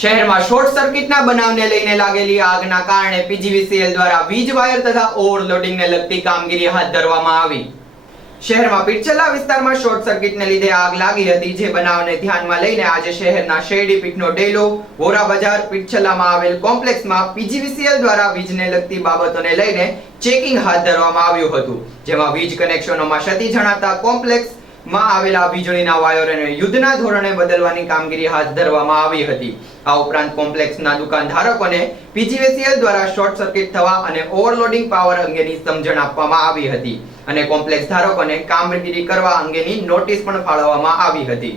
શહેરમાં શોર્ટ સર્કિટના બનાવને લઈને લાગેલી આગના કારણે પીજીવીસીએલ દ્વારા વીજ વાયર તથા ઓવરલોડિંગને લગતી કામગીરી હાથ ધરવામાં આવી. શહેરમાં પીરછલ્લા વિસ્તારમાં શોર્ટ સર્કિટને લીધે આગ લાગી હતી, જે બનાવને ધ્યાનમાં લઈને આજે શહેરના શેરડીપીઠનો ડેલો, વોરા બજાર, પીરછલ્લામાં આવેલ કોમ્પ્લેક્સમાં પીજીવીસીએલ દ્વારા વીજને લગતી બાબતોને લઈને ચેકિંગ હાથ ધરવામાં આવ્યું હતું, જેમાં વીજ કનેક્શનોમાં ક્ષતિ જણાતા કોમ્પ્લેક્સ માં આવેલા વીજળીના વાયરોને યુદ્ધના ધોરણે બદલવાની કામગીરી હાથ ધરવામાં આવી હતી. આ ઉપરાંત કોમ્પ્લેક્સના દુકાનધારકોને પીજીવીસીએલ દ્વારા શોર્ટ સર્કિટ થવા અને ઓવરલોડિંગ પાવર અંગેની સમજણ આપવામાં આવી હતી અને કોમ્પ્લેક્સ ધારકોને કામગીરી કરવા અંગેની નોટિસ પણ ફાળવવામાં આવી હતી.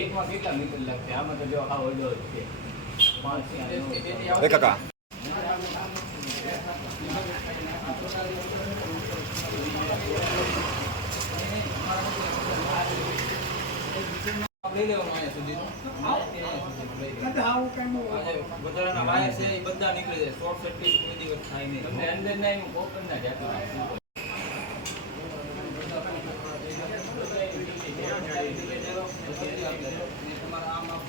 એકમાં કેટલા મીટર લાગશે? આમાં તો જો આ ઓર્ડર છે 5 કાકા લઈ લેવાનું અહીંયા સુધી વધારાના વાયર છે એ બધા નીકળી જાય. શોર્ટ સર્કિટ કોઈ દિવસ થાય નહીં. તમને અંદર ના એવું ઓપન ના જાતું તમારા આમાં